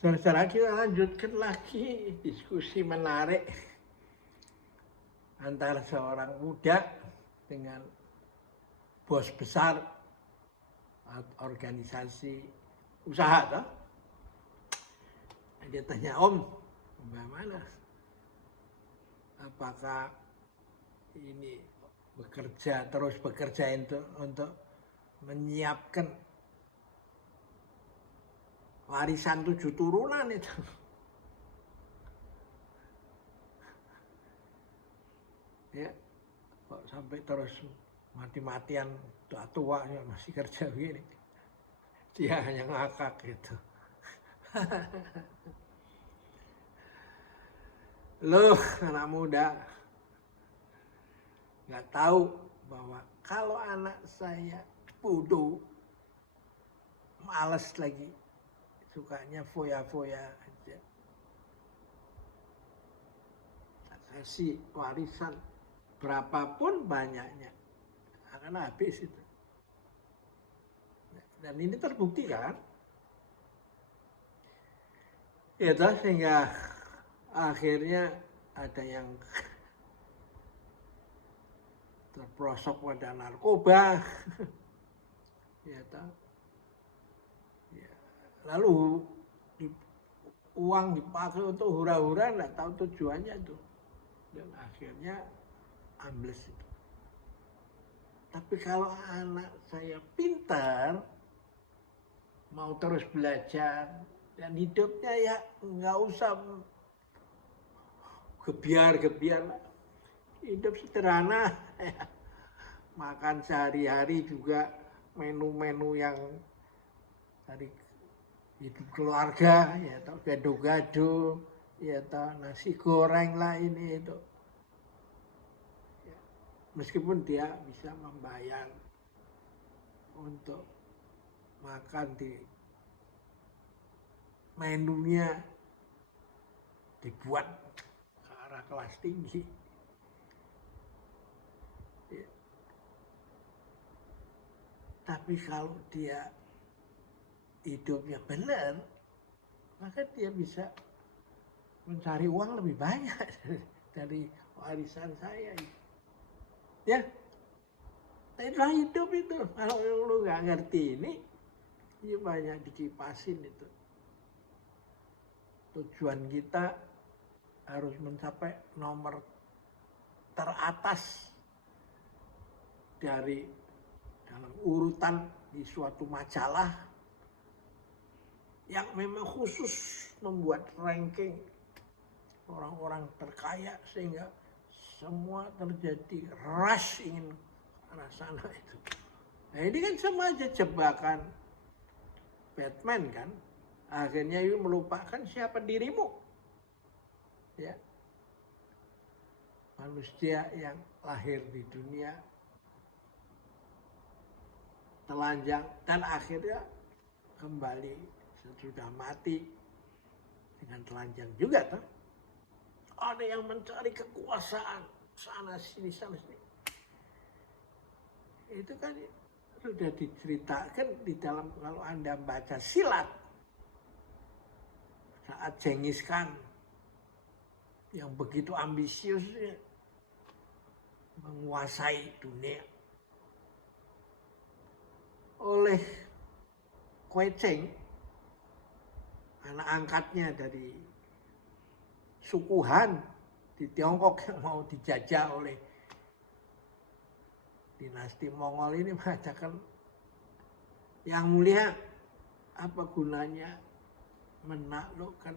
Saudara-saudara, kita lanjutkan lagi diskusi menarik antara seorang muda dengan bos besar organisasi usaha toh. Dia tanya, Om, bagaimana? Apakah ini terus bekerja untuk menyiapkan warisan 7 turunan itu. Ya, kok sampai terus mati-matian tua ya masih kerja begini. Dia hanya ngakak gitu. Loh, anak muda nggak tahu bahwa kalau anak saya bodoh, males lagi, sukanya foya-foya aja, kasih warisan berapapun banyaknya akan habis itu. Dan ini terbukti kan? Ya toh, sehingga akhirnya ada yang terperosok pada narkoba. Ya toh. Ya. Lalu uang dipakai untuk hura-hura, nggak tahu tujuannya itu. Dan akhirnya ambles itu. Tapi kalau anak saya pintar, mau terus belajar, dan hidupnya ya nggak usah gebiar-gebiar, hidup sederhana, makan sehari-hari juga menu-menu yang dari hidup keluarga, ya tau gado-gado, ya tau nasi goreng lah ini itu. Ya, meskipun dia bisa membayar untuk makan di menunya dibuat ke arah kelas tinggi. Ya. Tapi kalau dia hidupnya benar, maka dia bisa mencari uang lebih banyak dari warisan saya. Ya, itulah hidup itu. Kalau lu nggak ngerti ini, ya banyak dikipasin itu. Tujuan kita harus mencapai nomor teratas dari dalam urutan di suatu majalah yang memang khusus membuat ranking orang-orang terkaya, sehingga semua terjadi rush ingin ke arah sana itu. Nah ini kan sama aja jebakan Batman kan. Akhirnya you melupakan siapa dirimu. Ya. Manusia yang lahir di dunia telanjang dan akhirnya kembali sesudah mati dengan telanjang juga toh. Ada yang mencari kekuasaan sana sini. Itu kan sudah diceritakan di dalam, kalau Anda baca silat, saat Genghis Khan yang begitu ambisiusnya menguasai dunia, oleh Kue Cheng, anak angkatnya dari suku Han di Tiongkok yang mau dijajah oleh dinasti Mongol ini, mengatakan, yang mulia, apa gunanya menaklukkan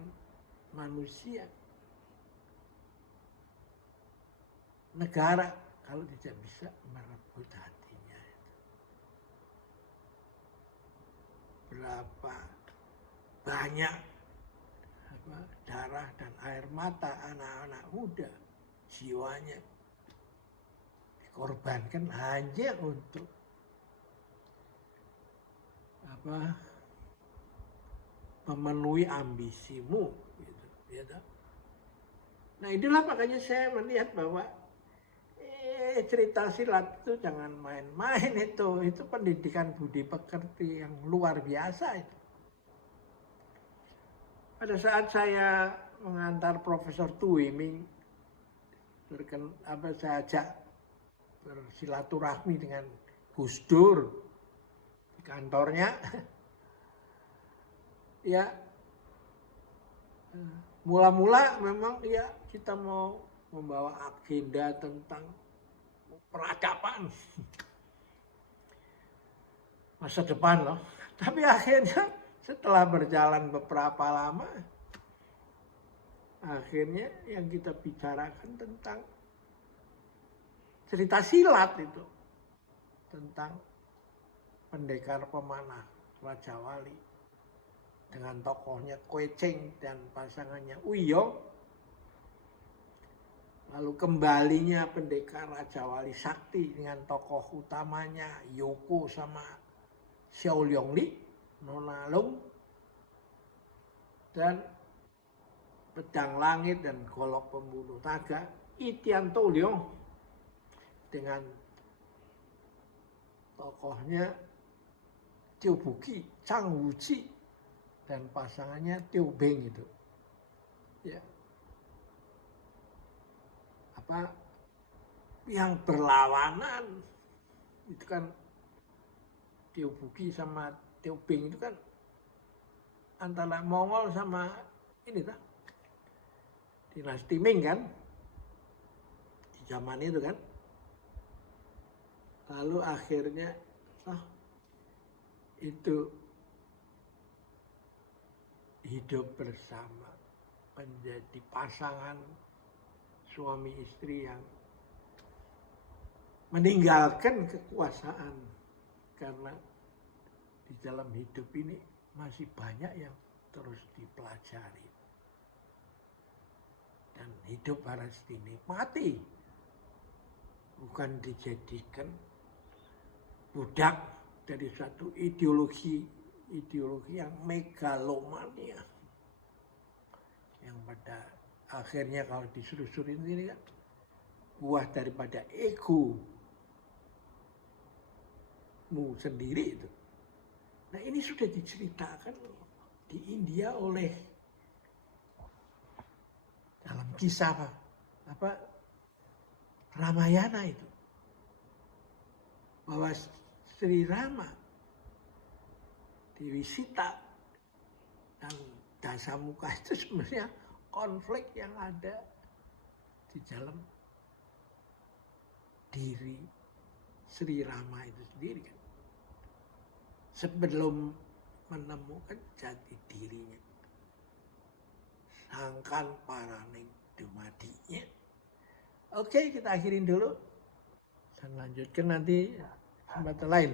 manusia, negara, kalau tidak bisa merebut hatinya. Berapa banyak darah dan air mata anak-anak muda, jiwanya dikorbankan hanya untuk memenuhi ambisimu gitu, ya. Nah itulah makanya saya melihat bahwa cerita silat itu jangan main-main, itu pendidikan budi pekerti yang luar biasa itu. pada saat saya mengantar Profesor Tuwiming, saya ajak bersilaturahmi dengan Gus Dur di kantornya, ya mula-mula memang ya kita mau membawa agenda tentang peradaban masa depan loh. Tapi akhirnya setelah berjalan beberapa lama, akhirnya yang kita bicarakan tentang cerita silat itu. Tentang pendekar pemanah Raja Wali dengan tokohnya Kweceng dan pasangannya Uyo. Lalu kembalinya pendekar Raja Wali Sakti dengan tokoh utamanya Yoko sama Xiao Liongli, Nona Lung, dan Pedang Langit dan Golok Pembunuh Naga, Itian Toliong dengan tokohnya Tio Buki, Chang Wuji, dan pasangannya Tio Beng itu. Ya. Yang berlawanan itu kan Tio Buki sama Tio Beng itu kan antara Mongol sama ini kan dinasti Ming kan di zaman itu kan. Lalu akhirnya itu hidup bersama menjadi pasangan suami istri yang meninggalkan kekuasaan. Karena di dalam hidup ini masih banyak yang terus dipelajari. Dan hidup harus dinikmati. Bukan dijadikan budak dari satu ideologi yang megalomania. Yang pada akhirnya kalau disuruh-suruhin ini kan buah daripada ego sendiri itu. Nah ini sudah diceritakan di India oleh dalam kisah Ramayana itu, bahwa Sri Rama, Dewi Sita, dan Dasamuka itu sebenarnya konflik yang ada di dalam diri Sri Rama itu sendiri kan. Sebelum menemukan jati dirinya, sangkan paraning dumadinya. Oke, kita akhirin dulu dan lanjutkan nanti kesempatan lain.